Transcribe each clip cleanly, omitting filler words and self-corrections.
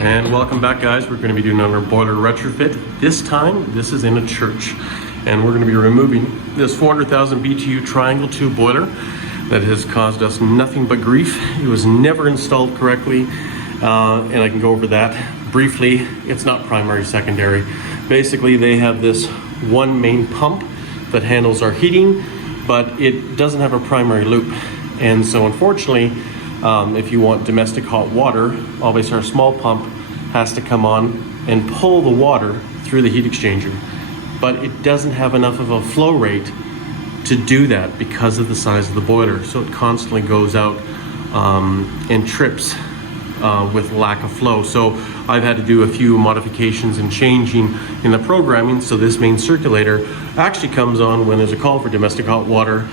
And welcome back, guys. We're going to be doing another boiler retrofit. This time, this is in a church. And we're going to be removing this 400,000 BTU triangle tube boiler that has caused us nothing but grief. It was never installed correctly, and I can go over that briefly. It's not primary, secondary. Basically, they have this one main pump that handles our heating, but it doesn't have a primary loop. And so unfortunately, if you want domestic hot water, obviously our small pump has to come on and pull the water through the heat exchanger. But it doesn't have enough of a flow rate to do that because of the size of the boiler. So it constantly goes out and trips with lack of flow. So I've had to do a few modifications and changing in the programming. So this main circulator actually comes on when there's a call for domestic hot water.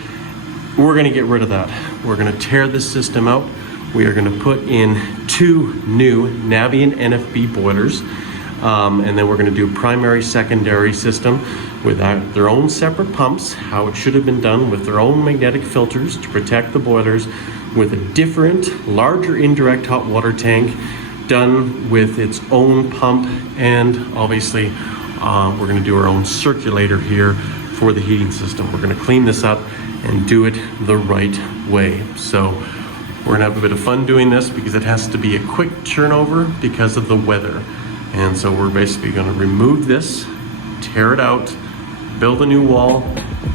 We're gonna get rid of that. We're gonna tear this system out. We are gonna put in 2 new Navien NFB boilers. And then we're gonna do primary, secondary system with their own separate pumps, how it should have been done, with their own magnetic filters to protect the boilers, with a different, larger indirect hot water tank done with its own pump. And obviously, we're gonna do our own circulator here for the heating system. We're gonna clean this up and do it the right way. So we're gonna have a bit of fun doing this because it has to be a quick turnover because of the weather. And so we're basically gonna remove this, tear it out, build a new wall,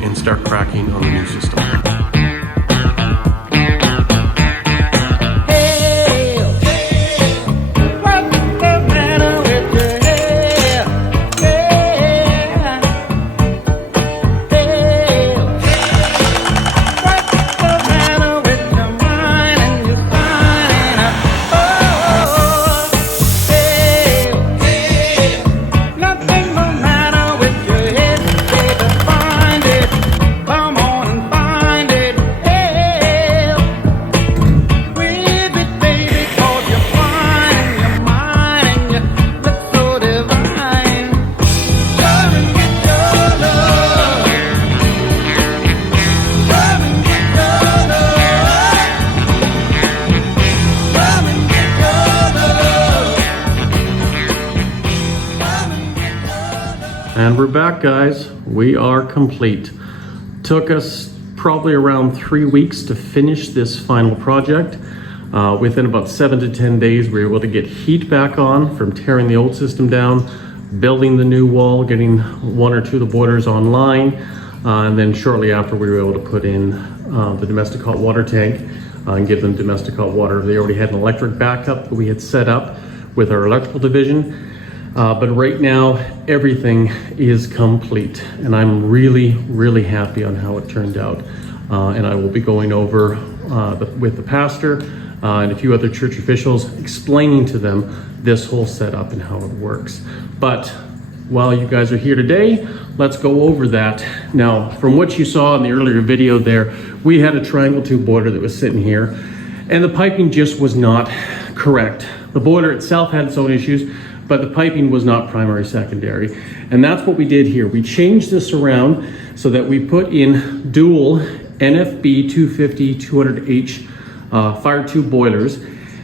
and start cracking on the new system. And we're back, guys. We are complete. Took us probably around 3 weeks to finish this final project. Within about 7 to 10 days, we were able to get heat back on from tearing the old system down, building the new wall, getting 1 or 2 of the boilers online. And then shortly after, we were able to put in the domestic hot water tank and give them domestic hot water. They already had an electric backup that we had set up with our electrical division. But right now, everything is complete, and I'm really, really happy on how it turned out. And I will be going over with the pastor and a few other church officials, explaining to them this whole setup and how it works. But while you guys are here today, let's go over that. Now, from what you saw in the earlier video there, we had a triangle tube boiler that was sitting here, and the piping just was not correct. The boiler itself had its own issues, but the piping was not primary, secondary. And that's what we did here. We changed this around so that we put in dual NFB-250 200H Firetube boilers,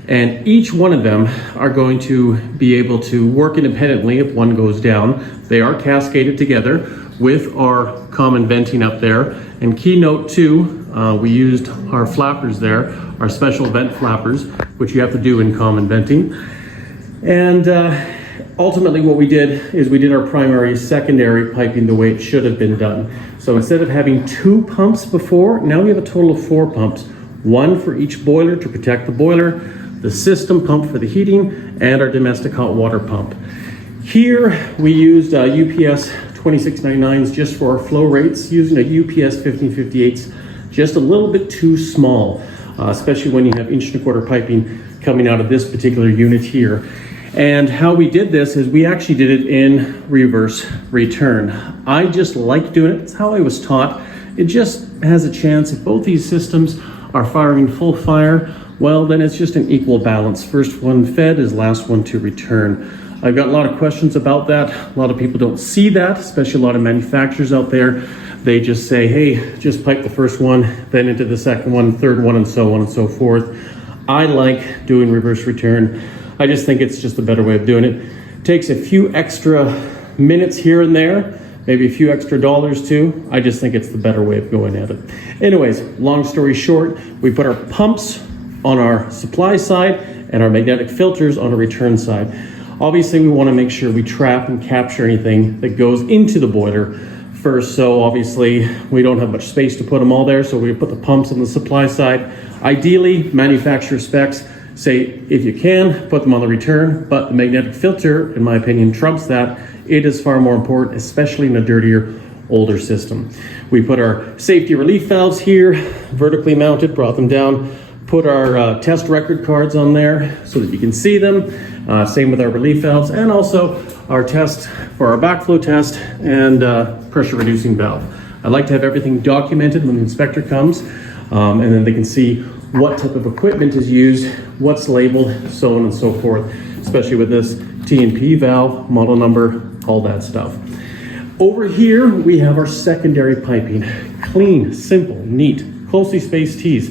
and each one of them are going to be able to work independently if one goes down. They are cascaded together with our common venting up there. And keynote 2, we used our flappers there, our special vent flappers, which you have to do in common venting. And ultimately what we did is we did our primary, secondary piping the way it should have been done. So instead of having 2 pumps before, now we have a total of 4 pumps. 1 for each boiler to protect the boiler, the system pump for the heating, and our domestic hot water pump. Here we used UPS 2699s just for our flow rates, using a UPS 1558s, just a little bit too small, especially when you have 1.25" piping coming out of this particular unit here. And how we did this is we actually did it in reverse return. I just like doing it. It's how I was taught. It just has a chance, if both these systems are firing full fire, well, then it's just an equal balance. First one fed is last one to return. I've got a lot of questions about that. A lot of people don't see that, especially a lot of manufacturers out there. They just say, hey, just pipe the first one, then into the second one, third one, and so on and so forth. I like doing reverse return. I just think it's just a better way of doing it. Takes a few extra minutes here and there, maybe a few extra dollars too. I just think it's the better way of going at it. Anyways, long story short, we put our pumps on our supply side and our magnetic filters on a return side. Obviously, we want to make sure we trap and capture anything that goes into the boiler first. So obviously, we don't have much space to put them all there. So we put the pumps on the supply side. Ideally, manufacturer specs say if you can, put them on the return, but the magnetic filter, in my opinion, trumps that. It is far more important, especially in a dirtier, older system. We put our safety relief valves here, vertically mounted, brought them down, put our test record cards on there so that you can see them. Same with our relief valves, and also our test for our backflow test and pressure reducing valve. I like to have everything documented when the inspector comes, and then they can see what type of equipment is used, what's labeled, so on and so forth, especially with this T&P valve, model number, all that stuff. Over here, we have our secondary piping. Clean, simple, neat, closely spaced tees.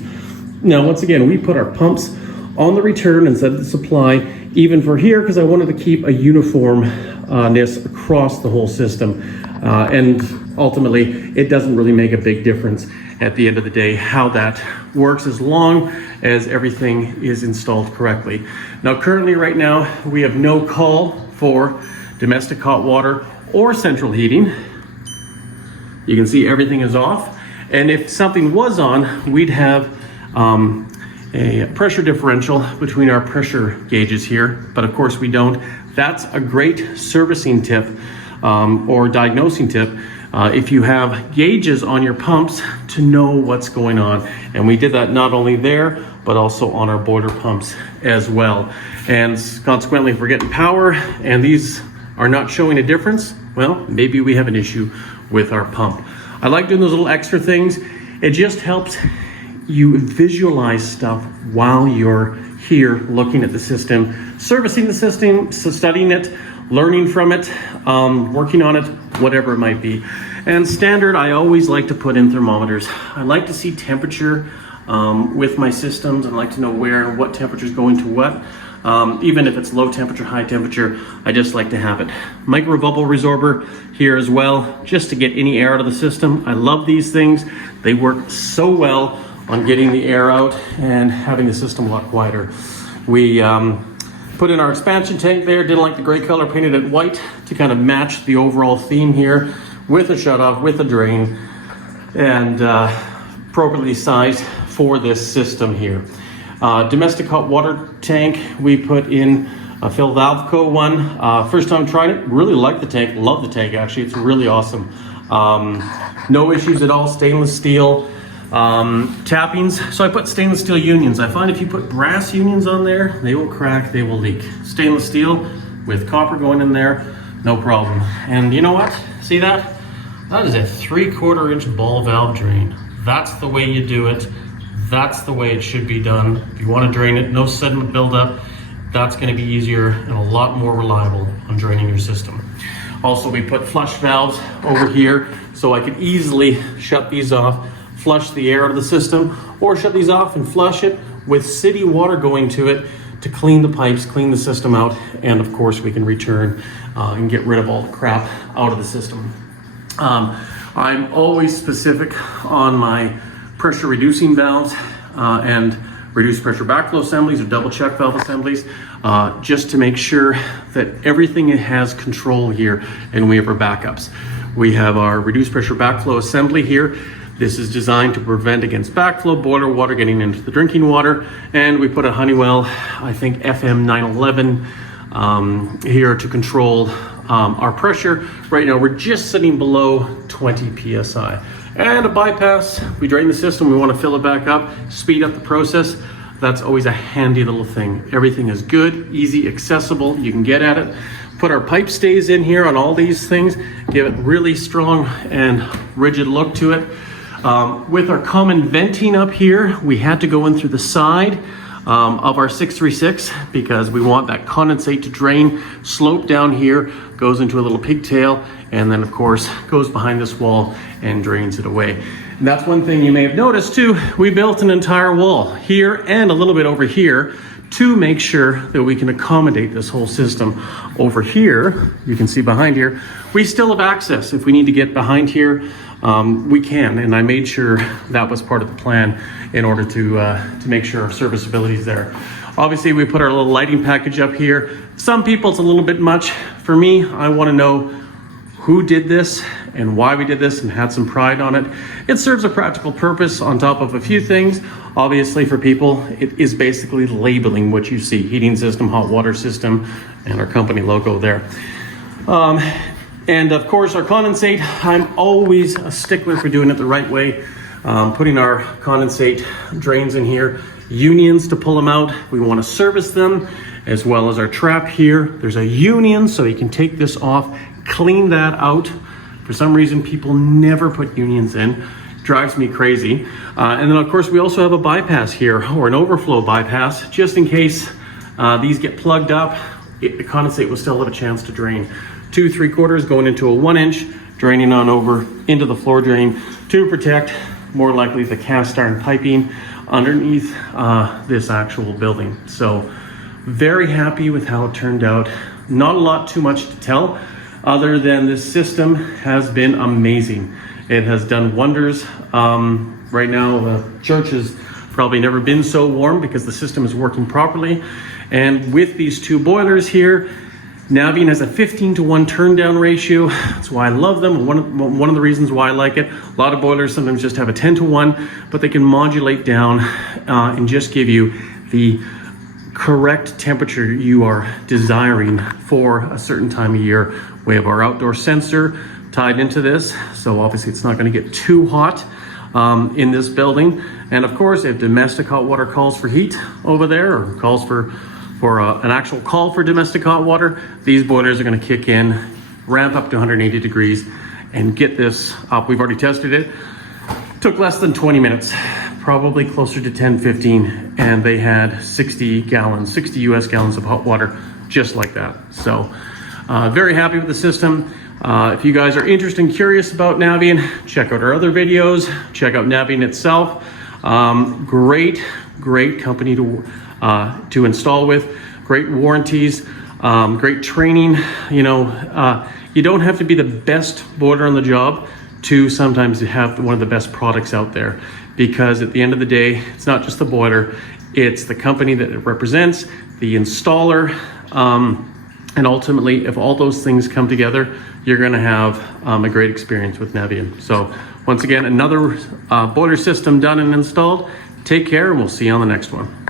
Now, once again, we put our pumps on the return instead of the supply, even for here, because I wanted to keep a uniformness across the whole system. And ultimately, it doesn't really make a big difference at the end of the day how that works, as long as everything is installed correctly. Now, currently right now, we have no call for domestic hot water or central heating. You can see everything is off. And if something was on, we'd have a pressure differential between our pressure gauges here, but of course we don't. That's a great servicing tip or diagnosing tip if you have gauges on your pumps to know what's going on. And we did that not only there, but also on our boiler pumps as well. And consequently, if we're getting power and these are not showing a difference, well, maybe we have an issue with our pump. I like doing those little extra things. It just helps you visualize stuff while you're here looking at the system, servicing the system, studying it, learning from it, working on it, whatever it might be. And standard, I always like to put in thermometers. I like to see temperature with my systems. I like to know where and what temperature is going to what. Even if it's low temperature, high temperature, I just like to have it. Micro bubble resorber here as well, just to get any air out of the system. I love these things. They work so well on getting the air out and having the system a lot quieter. We put in our expansion tank there, didn't like the gray color, painted it white to kind of match the overall theme here, with a shutoff, with a drain, and appropriately sized for this system here. Domestic hot water tank, we pit in a Phil Valveco one. First time trying it, really like the tank, love the tank actually, it's really awesome. No issues at all, stainless steel. Tappings, so I put stainless steel unions. I find if you put brass unions on there, they will crack, they will leak. Stainless steel with copper going in there, no problem. And you know what? See that? That is a 3/4 inch ball valve drain. That's the way you do it. That's the way it should be done. If you want to drain it, no sediment buildup, that's going to be easier and a lot more reliable on draining your system. Also, we put flush valves over here so I could easily shut these off, flush the air out of the system, or shut these off and flush it with city water going to it to clean the pipes, clean the system out, and of course we can return and get rid of all the crap out of the system. I'm always specific on my pressure reducing valves and reduced pressure backflow assemblies or double check valve assemblies, just to make sure that everything has control here and we have our backups. We have our reduced pressure backflow assembly here. This is designed to prevent against backflow, boiler water getting into the drinking water. And we put a Honeywell, I think FM 911 here to control our pressure. Right now we're just sitting below 20 PSI. And a bypass, we drain the system, we want to fill it back up, speed up the process. That's always a handy little thing. Everything is good, easy, accessible, you can get at it. Put our pipe stays in here on all these things, give it really strong and rigid look to it. With our common venting up here, we had to go in through the side of our 636 because we want that condensate to drain, slope down here, goes into a little pigtail, and then of course goes behind this wall and drains it away. And that's one thing you may have noticed too, we built an entire wall here and a little bit over here to make sure that we can accommodate this whole system. Over here, you can see behind here, we still have access. If we need to get behind here, we can, and I made sure that was part of the plan in order to make sure our serviceability is there. Obviously, we put our little lighting package up here. Some people, it's a little bit much. For me, I want to know who did this and why we did this and had some pride on it. It serves a practical purpose on top of a few things. Obviously, for people, it is basically labeling what you see: heating system, hot water system, and our company logo there. And of course, our condensate, I'm always a stickler for doing it the right way. Putting our condensate drains in here, unions to pull them out. We want to service them, as well as our trap here. There's a union, so you can take this off, clean that out. For some reason, people never put unions in. Drives me crazy. And then of course, we also have a bypass here, or an overflow bypass, just in case these get plugged up, the condensate will still have a chance to drain. 2 3/4 going into a 1-inch, draining on over into the floor drain to protect more likely the cast iron piping underneath this actual building. So very happy with how it turned out. Not a lot too much to tell, other than this system has been amazing. It has done wonders. Right now, the church has probably never been so warm because the system is working properly. And with these 2 boilers here, Navien has a 15-to-1 turn down ratio. That's why I love them. One of the reasons why I like it. A lot of boilers sometimes just have a 10-to-1, but they can modulate down and just give you the correct temperature you are desiring for a certain time of year. We have our outdoor sensor tied into this, so obviously it's not going to get too hot in this building. And of course, if domestic hot water calls for heat over there, or calls for an actual call for domestic hot water, these boilers are going to kick in, ramp up to 180 degrees, and get this up. We've already tested it. Took less than 20 minutes, probably closer to 10, 15, and they had 60 US gallons of hot water, just like that. So very happy with the system. If you guys are interested and curious about Navien, check out our other videos, check out Navien itself. Great company to install with, great warranties, great training. You know, you don't have to be the best boiler on the job to sometimes have one of the best products out there, because at the end of the day, it's not just the boiler, it's the company that it represents, the installer, and ultimately, if all those things come together, you're gonna have a great experience with Navien. So once again, another boiler system done and installed. Take care, and we'll see you on the next one.